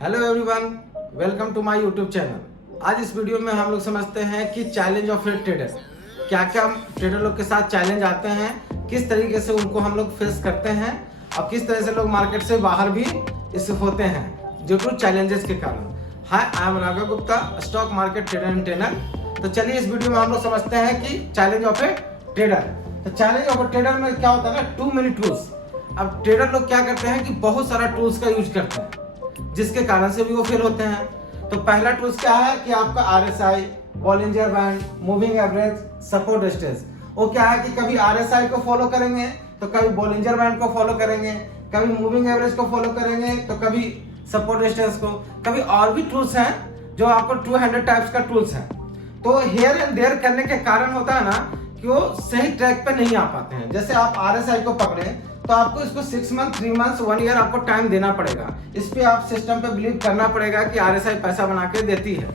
Hello everyone, welcome to my YouTube channel. आज इस video में हम लोग समझते हैं कि चैलेंज ऑफ ए ट्रेडर, क्या क्या ट्रेडर लोग के साथ चैलेंज आते हैं, किस तरीके से उनको हम लोग फेस करते हैं और किस तरह से लोग मार्केट से बाहर भी इस होते हैं ड्यू टू चैलेंजेस के कारण। Hi, I am Raghav Gupta, stock market trader and trainer. तो चलिए इस वीडियो में हम लोग समझते हैं कि चैलेंज ऑफ ए ट्रेडर। तो चैलेंज ऑफ ए ट्रेडर में क्या होता है ना, टू मेनी टूल्स। अब ट्रेडर लोग क्या करते हैं कि बहुत सारा टूल्स का यूज करते हैं जिसके कारण से भी वो फेल होते हैं। तो पहला टूल्स क्या है कि आपका RSI, Bollinger band, moving average, support distance. वो क्या है कि कभी RSI को फॉलो करेंगे तो कभी बॉलिंजर बैंड को फॉलो करेंगे, कभी मूविंग एवरेज को फॉलो करेंगे तो कभी सपोर्ट डिस्टेंस को, कभी और भी टूल्स हैं जो आपको 200 टाइप्स का टूल्स है। तो हेयर एंड देयर करने के कारण होता है ना कि वो सही ट्रैक पे नहीं आ पाते हैं। जैसे आप RSI को पकड़े तो आपको इसको 6 मंथ, 3 मंथ्स, 1 ईयर आपको टाइम देना पड़ेगा। इस पे आप सिस्टम पे बिलीव करना पड़ेगा कि RSI पैसा बना के देती है।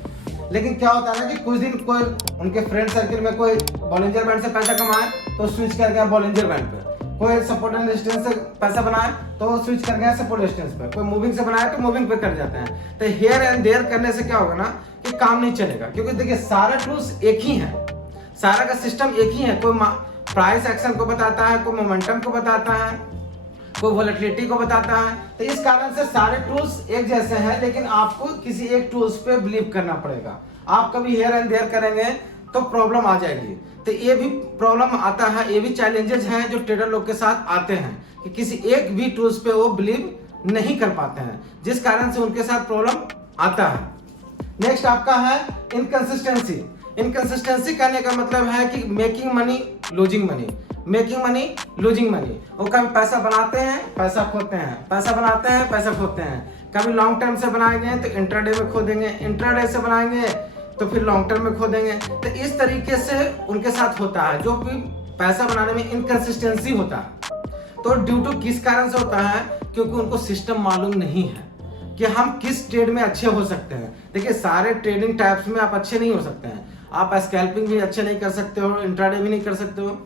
लेकिन क्या होता है ना कि कुछ दिन कोई उनके फ्रेंड सर्किल में कोई बॉलिंजर बैंड से पैसा कमाए तो स्विच कर गया बॉलिंजर बैंड पे, कोई सपोर्ट एंड डिस्टेंस से पैसा बनाए तो स्विच कर गया सपोर्ट डिस्टेंस पे, कोई मूविंग से बनाए तो मूविंग पे कर जाते हैं। तो हेयर एंड देयर करने से क्या होगा ना कि काम नहीं चलेगा, क्योंकि देखिए सारे टूल्स एक ही हैं, सारा का सिस्टम एक ही है। कोई प्राइस एक्शन को बताता है, कोई मोमेंटम को बताता है, कोई वोलेटिलिटी को बताता है। तो इस कारण से सारे टूल्स एक जैसे हैं, लेकिन आपको किसी एक टूल्स पे बिलीव करना पड़ेगा। आप कभी हेयर एंड देयर करेंगे तो प्रॉब्लम आ जाएगी। तो ये भी प्रॉब्लम आता है, ये भी चैलेंजेस हैं जो ट्रेडर लोग के साथ आते हैं कि किसी एक भी टूल्स पे वो बिलीव नहीं कर पाते हैं, जिस कारण से उनके साथ प्रॉब्लम आता है। नेक्स्ट आपका है इनकंसिस्टेंसी। इनकंसिस्टेंसी करने का मतलब है कि making money, losing money, making money, losing money. वो कभी पैसा बनाते हैं, पैसा खोते हैं, पैसा बनाते हैं, पैसा खोते हैं। कभी लॉन्ग टर्म से बनाएंगे तो इंट्राडे में खो देंगे, इंट्राडे से बनाएंगे तो फिर लॉन्ग टर्म में खो देंगे। तो इस तरीके से उनके साथ होता है, जो कि पैसा बनाने में इनकंसिस्टेंसी होता है। तो ड्यू टू किस कारण से होता है, क्योंकि उनको सिस्टम मालूम नहीं है कि हम किस ट्रेड में अच्छे हो सकते हैं। देखिए सारे ट्रेडिंग टाइप्स में आप अच्छे नहीं हो सकते हैं। आप स्कैल्पिंग भी अच्छे नहीं कर सकते हो, इंट्राडे भी नहीं कर सकते हो।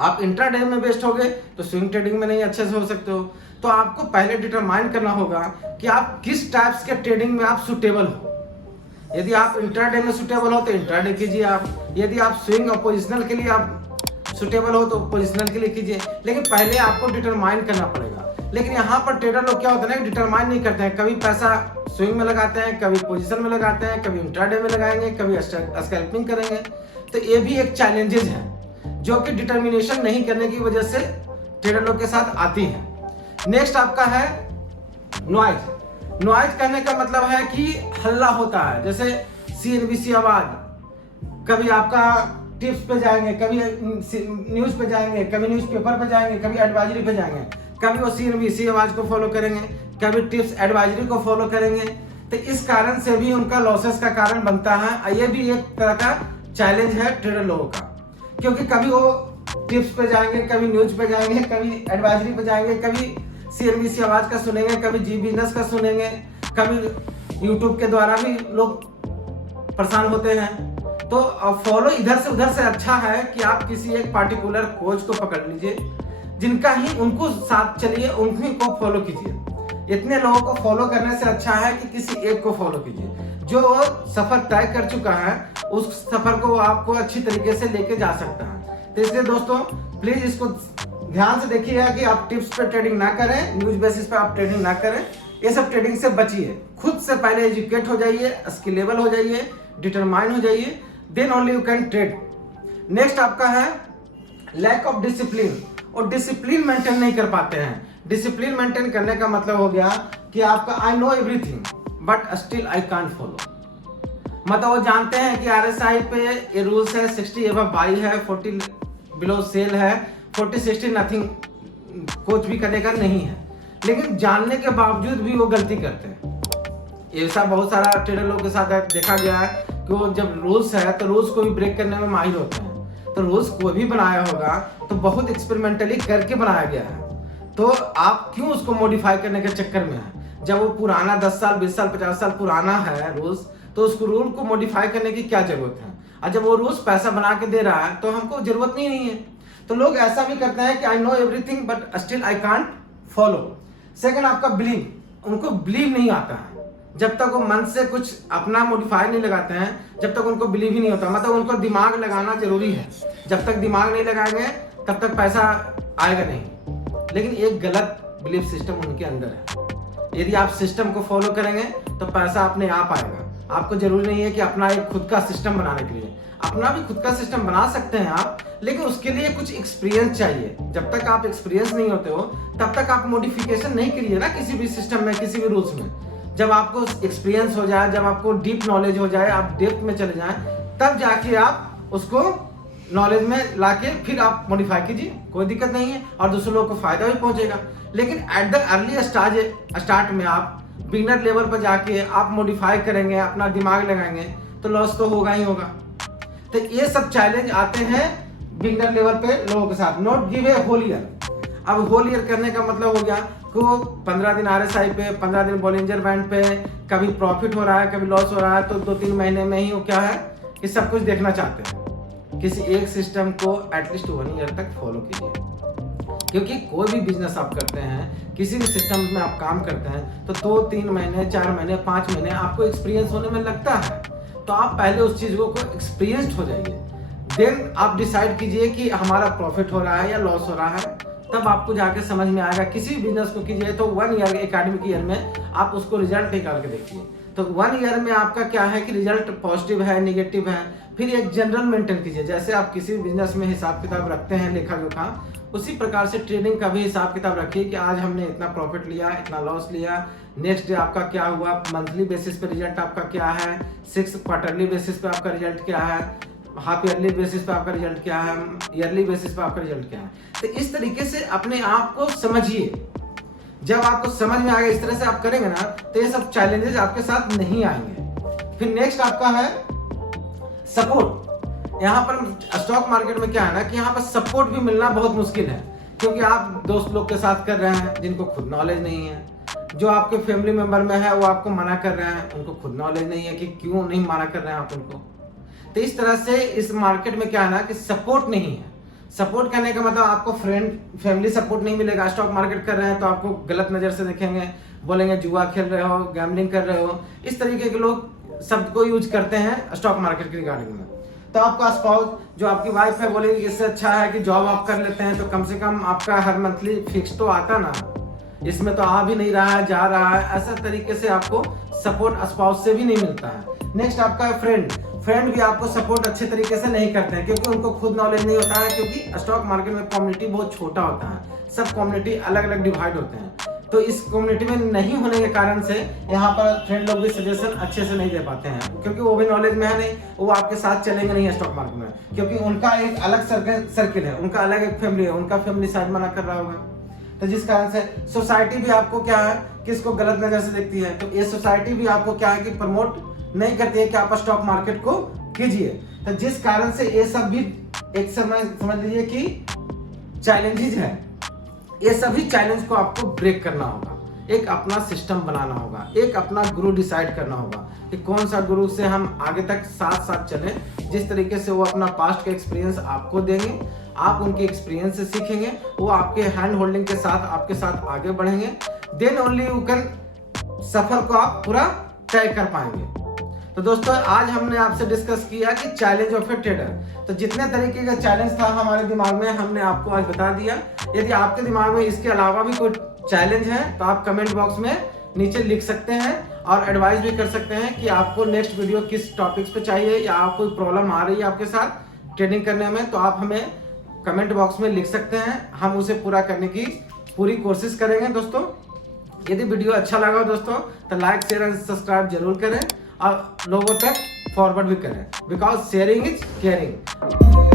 आप इंट्राडे में बेस्ट हो गए तो स्विंग ट्रेडिंग में नहीं अच्छे से हो सकते हो। तो आपको पहले डिटरमाइन करना होगा कि आप किस टाइप्स के ट्रेडिंग में आप सुटेबल हो। यदि आप इंट्राडे में सुटेबल हो तो इंट्राडे कीजिए आप, यदि आप स्विंग और पोजिशनल के लिए आप सुटेबल हो तो पोजिशनल के लिए कीजिए। लेकिन पहले आपको डिटरमाइन करना पड़ेगा। लेकिन यहाँ पर ट्रेडर लोग क्या होता है ना, डिटरमाइन नहीं करते हैं। कभी पैसा स्विंग में लगाते हैं, कभी पोजीशन में लगाते हैं, कभी इंट्राडे में लगाएंगे, कभी स्कैल्पिंग करेंगे। तो ये भी एक चैलेंजेस है जो कि डिटर्मिनेशन नहीं करने की वजह से ट्रेडर लोग के साथ आती है। नेक्स्ट आपका है नॉइज। नॉइज करने का मतलब है कि हल्ला होता है, जैसे CNBC आवाज। कभी आपका टिप्स पे जाएंगे, कभी न्यूज पे जाएंगे, कभी न्यूज़पेपर पे जाएंगे, कभी एडवाइजरी पे जाएंगे। कभी वो CNBC आवाज को फॉलो करेंगे, कभी टिप्स एडवाइजरी को फॉलो करेंगे। तो इस कारण से भी उनका लॉसेस का कारण बनता है। ये भी एक तरह का चैलेंज है ट्रेडर लोगों का, क्योंकि कभी वो टिप्स पे जाएंगे, कभी न्यूज पे जाएंगे, कभी एडवाइजरी पे जाएंगे, कभी CNBC आवाज का सुनेंगे, कभी जी बिजनेस का सुनेंगे, कभी यूट्यूब के द्वारा भी लोग परेशान होते हैं। तो फॉलो इधर से उधर से अच्छा है कि आप किसी एक पार्टिकुलर कोच को पकड़ लीजिए, जिनका ही उनको साथ चलिए, उन्हीं को फॉलो कीजिए। इतने लोगों को फॉलो करने से अच्छा है कि किसी एक को फॉलो कीजिए जो सफर तय कर चुका है, उस सफर को आपको अच्छी तरीके से लेके जा सकता है। तो इसलिए दोस्तों प्लीज इसको ध्यान से देखिएगा कि आप टिप्स पे ट्रेडिंग ना करें, न्यूज बेसिस पे आप ट्रेडिंग ना करें। ये सब ट्रेडिंग से बचिए। खुद से पहले एजुकेट हो जाइए, स्किलेबल हो जाइए, डिटरमाइन हो जाइए, then only you can trade. Next आपका है लैक ऑफ डिसिप्लिन। और डिसिप्लिन मेंटेन नहीं कर पाते हैं। डिसिप्लिन मेंटेन करने का मतलब हो गया कि आपका I know everything but still I can't follow. मतलब वो जानते हैं कि RSI पे ये रूल्स है, 60 एबव बाई है, 40 बिलो सेल है, 40-60 नथिंग, कुछ भी करने का नहीं है। लेकिन जानने के बावजूद भी वो गलती करते हैं। ऐसा बहुत सारा ट्रेडर लोगों के साथ देखा गया है कि वो जब रूल्स है तो रूल्स को भी ब्रेक करने में माहिर होते हैं। तो रूल्स कोई भी बनाया होगा तो बहुत एक्सपेरिमेंटली करके बनाया गया है। तो आप क्यों उसको मॉडिफाई करने के चक्कर में है? जब वो पुराना 10 साल, 20 साल, 50 साल पुराना है रूल्स, तो उसको रूल को मॉडिफाई करने की क्या जरूरत है? और जब वो रूल्स पैसा बना के दे रहा है तो हमको जरूरत नहीं है। तो लोग ऐसा भी करते हैं कि I know everything but still I can't follow. Second आपका बिलीव। उनको बिलीव नहीं आता है जब तक वो मन से कुछ अपना मॉडिफाई नहीं लगाते हैं, जब तक उनको बिलीव ही नहीं होता, मतलब उनको दिमाग लगाना जरूरी है। जब तक दिमाग नहीं लगाएंगे तब तक पैसा आएगा नहीं। लेकिन एक गलत बिलीफ सिस्टम उनके अंदर है। यदि आप सिस्टम को फॉलो करेंगे तो पैसा अपने आप आएगा। आपको जरूरी नहीं है कि अपना एक खुद का सिस्टम बनाने के लिए, अपना भी खुद का सिस्टम बना सकते हैं आप, लेकिन उसके लिए कुछ एक्सपीरियंस चाहिए। जब तक आप एक्सपीरियंस नहीं होते हो तब तक आप मॉडिफिकेशन नहीं करिए ना किसी भी सिस्टम में, किसी भी रूल्स में। जब आपको एक्सपीरियंस हो जाए, जब आपको डीप नॉलेज हो जाए, आप डेप्थ में चले जाएं, तब जाके आप उसको नॉलेज में लाके फिर आप मॉडिफाई कीजिए, कोई दिक्कत नहीं है और दूसरे लोगों को फायदा भी पहुंचेगा। लेकिन एट द अर्ली स्टार्ट में आप बिगिनर लेवल पर जाके आप मॉडिफाई करेंगे, अपना दिमाग लगाएंगे तो लॉस तो होगा ही होगा। तो ये सब चैलेंज आते हैं बिगिनर लेवल पे लोगों के साथ। Not give a whole year. अब होल ईयर करने का मतलब हो गया कि वो 15 दिन RSI पे, 15 दिन बॉलिंजर बैंड पे, कभी प्रॉफिट हो रहा है कभी लॉस हो रहा है, तो 2-3 महीने में ही वो क्या है कि सब कुछ देखना चाहते हैं। किसी एक सिस्टम को एटलीस्ट 1 ईयर तक फॉलो कीजिए, क्योंकि कोई भी बिजनेस आप करते हैं, किसी भी सिस्टम में आप काम करते हैं तो 2-3 महीने, 4 महीने, 5 महीने आपको एक्सपीरियंस होने में लगता है। तो आप पहले उस चीज़ को एक्सपीरियंस्ड हो जाइए, देन आप डिसाइड कीजिए कि हमारा प्रॉफिट हो रहा है या लॉस हो रहा है, तब आपको जाके समझ में आएगा। किसी भी बिजनेस को कीजिए तो 1 ईयर, एकेडमिक ईयर में आप उसको रिजल्ट निकाल के देखिए। तो 1 ईयर में आपका क्या है कि रिजल्ट पॉजिटिव है, निगेटिव है, फिर एक जनरल मेंटेन कीजिए। जैसे आप किसी भी बिजनेस में हिसाब किताब रखते हैं, लेखा जोखा, उसी प्रकार से ट्रेडिंग का भी हिसाब किताब रखिए कि आज हमने इतना प्रॉफिट लिया, इतना लॉस लिया, नेक्स्ट डे आपका क्या हुआ, मंथली बेसिस पे रिजल्ट आपका क्या है, 6 क्वार्टरली बेसिस पे आपका रिजल्ट क्या है, हाफ ईयरली बेसिस पे आपका रिजल्ट क्या है, ईयरली बेसिस पे आपका रिजल्ट क्या है। तो इस तरीके से अपने आप को समझिए। जब आपको समझ में आएगा, इस तरह से आप करेंगे ना, तो ये सब चैलेंजेस आपके साथ नहीं आएंगे। फिर नेक्स्ट आपका है सपोर्ट। यहाँ पर स्टॉक मार्केट में क्या है ना कि यहाँ पर सपोर्ट भी मिलना बहुत मुश्किल है, क्योंकि आप दोस्त लोग के साथ कर रहे हैं जिनको खुद नॉलेज नहीं है, जो आपके फैमिली मेंबर में है वो आपको मना कर रहे हैं, उनको खुद नॉलेज नहीं है कि क्यों नहीं मना कर रहे हैं आप उनको। तो इस तरह से इस मार्केट में क्या है ना कि सपोर्ट नहीं है। सपोर्ट करने का मतलब आपको फ्रेंड, फैमिली सपोर्ट नहीं मिलेगा। स्टॉक मार्केट कर रहे हैं तो आपको गलत नज़र से देखेंगे, बोलेंगे जुआ खेल रहे हो, गैम्बलिंग कर रहे हो। इस तरीके के लोग शब्द को यूज करते हैं स्टॉक मार्केट के रिगार्डिंग में। तो आपका स्पाउस, जो आपकी वाइफ है, बोलेगी इससे अच्छा है कि जॉब आप कर लेते हैं तो कम से कम आपका हर मंथली फिक्स तो आता ना, इसमें तो आ भी नहीं रहा है, जा रहा है। ऐसा तरीके से आपको सपोर्ट स्पाउस से भी नहीं मिलता है। नेक्स्ट आपका फ्रेंड भी आपको सपोर्ट अच्छे तरीके से नहीं करते हैं, क्योंकि उनको खुद नॉलेज नहीं होता है, क्योंकि स्टॉक मार्केट में कम्युनिटी बहुत छोटा होता है, सब कम्युनिटी अलग अलग डिवाइड होते हैं। तो इस कम्युनिटी में नहीं होने के कारण से यहाँ पर फ्रेंड लोग भी सजेशन अच्छे से नहीं दे पाते हैं, क्योंकि वो भी नॉलेज में है नहीं, वो आपके साथ चलेंगे नहीं स्टॉक मार्केट में, क्योंकि उनका एक अलग सर्किल है, उनका अलग एक फैमिली है, उनका फैमिली शायद मना कर रहा होगा। तो जिस कारण से सोसाइटी भी आपको क्या है कि इसको गलत नजर से देखती है। तो ये सोसाइटी भी आपको क्या है कि प्रमोट नहीं करती है कि आप स्टॉक मार्केट को कीजिए। तो जिस कारण से ये सब भी एक समय समझ लीजिए कि चैलेंजेस है। ये सभी चैलेंज को आपको ब्रेक करना होगा, एक अपना सिस्टम बनाना होगा, एक अपना गुरु डिसाइड करना होगा कि कौन सा गुरु से हम आगे तक साथ साथ चलें। जिस तरीके से वो अपना पास्ट का एक्सपीरियंस आपको देंगे, आप उनके एक्सपीरियंस से सीखेंगे, वो आपके हैंड होल्डिंग के साथ आपके साथ आगे बढ़ेंगे, देन ओनली यू कैन सफर को आप पूरा तय कर पाएंगे। तो दोस्तों, आज हमने आपसे डिस्कस किया कि चैलेंज ऑफ ए ट्रेडर। तो जितने तरीके का चैलेंज था हमारे दिमाग में, हमने आपको आज बता दिया। यदि आपके दिमाग में इसके अलावा भी कोई चैलेंज है तो आप कमेंट बॉक्स में नीचे लिख सकते हैं और एडवाइस भी कर सकते हैं कि आपको नेक्स्ट वीडियो किस टॉपिक्स पे चाहिए, या आप कोई प्रॉब्लम आ रही है आपके साथ ट्रेडिंग करने में, तो आप हमें कमेंट बॉक्स में लिख सकते हैं। हम उसे पूरा करने की पूरी कोशिश करेंगे। दोस्तों, यदि वीडियो अच्छा लगा दोस्तों तो लाइक, शेयर एंड सब्सक्राइब जरूर करें और लोगों तक फॉरवर्ड भी करें, बिकॉज शेयरिंग इज केयरिंग।